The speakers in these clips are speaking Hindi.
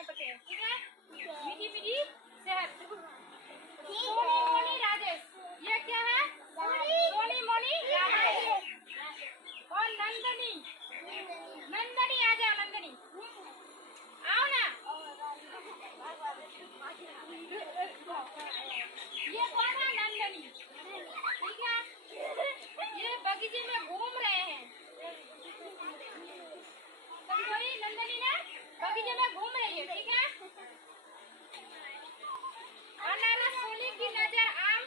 ठीक है, मीठी मीठी शहद। सोनी मोनी राजेश, ये क्या है? सोनी मोनी राजेश। और नंदनी, नंदनी आ जाओ, नंदनी आओ ना। ये कौन है? नंदनी, ठीक है। ये बगीचे में घूम रहे हैं। कोई नंदनी ना बगीचे में घूम रही है, ठीक है। अनारस सोनी की नजर आम,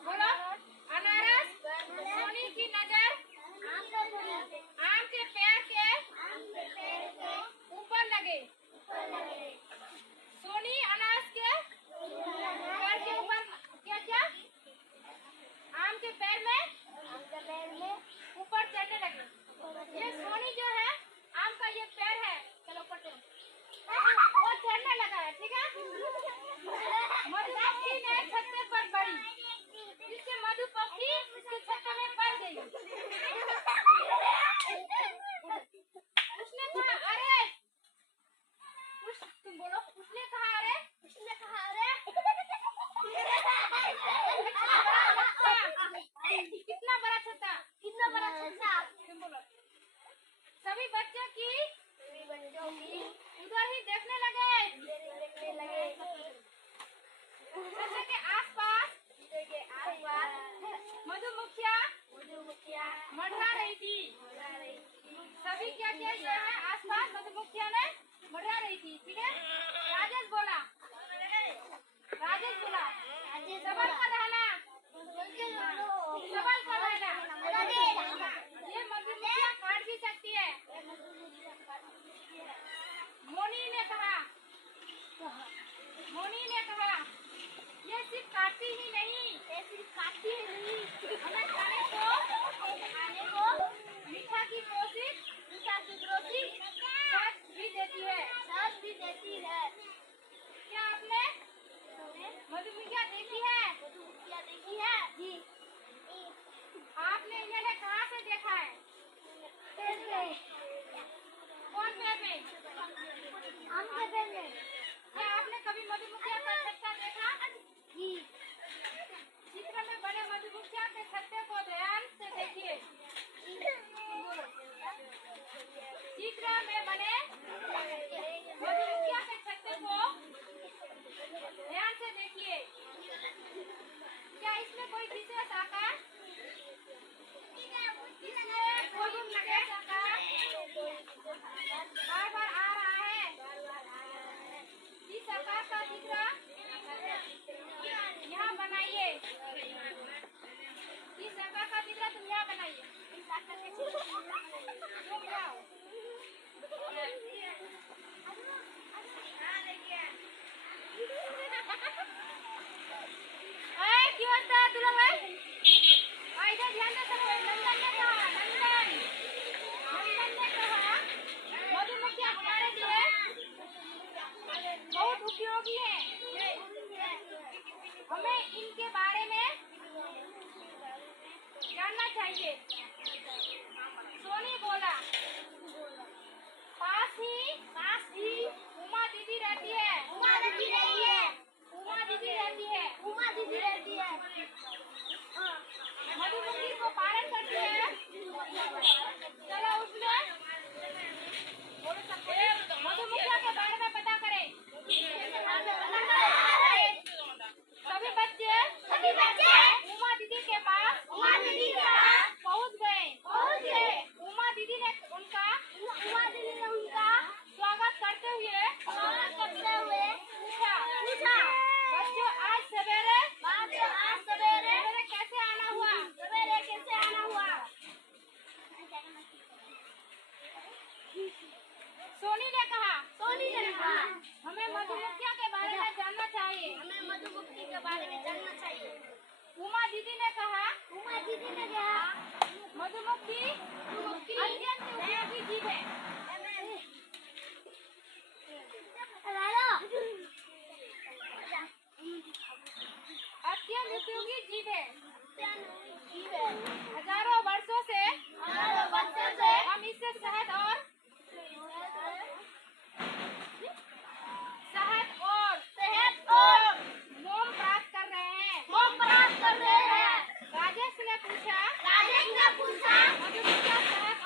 बोलो अनारस सोनी की नजर आम के पेड़ के ऊपर लगे। सोनी अनारस के पेड़ के ऊपर क्या क्या आम के पेड़ में ऊपर चढ़ने लगे। ये सोनी जो है आम का ये पेड़ है, चलो ऊपर चलो, वो चढ़ने लगा है, ठीक है। मधुमक्खी ने छत्ते पर बढ़ी, जिससे मधुमक्खी उसके छत्ते में बढ़ गई। उसने कहा अरे, तुम बोलो, उसने कहा अरे, कितना बड़ा छत्ता, तुम बोलो। सभी बच्चे की उधर ही देखने लगे। छत्ते के आसपास मधुमक्खियाँ मंडरा रही थी। सभी क्या किया ये है, आसपास मधुमक्खियाँ ने मंडरा रही थी, ठीक है। राजेश बोला सवाल कर रहना, सवाल कर रहना। ये मधुमक्खियाँ काट भी सकती है। मोनी ने कहा ये सिर्फ काटती ही नहीं, हमें खाने को मीठा की कोशिश साथ भी देती है। क्या आपने मधुमक्खियाँ देखी है? जी। आपने इन्हें कहाँ से देखा है? कौन पेड़ में? आम के पेड़ में। क्या आपने कभी मधुमक्खियाँ का छत्ता देखा? जी। चित्र में बने मधुमक्खियाँ के छत्ते को ध्यान से देखिए। चित्र में बने मधुमक्खियाँ के छत्ते को ध्यान से देखिए। क्या इसमें कोई विशेष आकार? बार बार आ रहा है। इस आकार का चित्र यहाँ बनाइए। इस आकार का चित्र तुम यहाँ बनाइए। तुम जाओ। क्यों हंसता है तू लोग? इधर ध्यान दे सब। नंदन ने कहा मधुमक्खियाँ हमारे लिए बहुत उपयोगी है, हमें इनके बारे में जानना चाहिए। सोनी बोला पास ही उमा दीदी रहती है। मधुमक्खी को पालन करती है। चलो उसमें बोलो सबको मधुमक्खियों के बारे में पता करें। सभी बच्चे उमा दीदी के पास पहुँच गए। उमा दीदी ने उनका स्वागत करते हुए पूछा बच्चों आज सवेरे कैसे आना हुआ? सोनी ने कहा हमें मधुमक्खियों के बारे में जानना चाहिए। उमा दीदी ने कहा मधुमक्खी अत्यंत उपयोगी जीव है। हजारों वर्षों से हम इससे शहद और राजेश ने पूछा मधु क्या कहा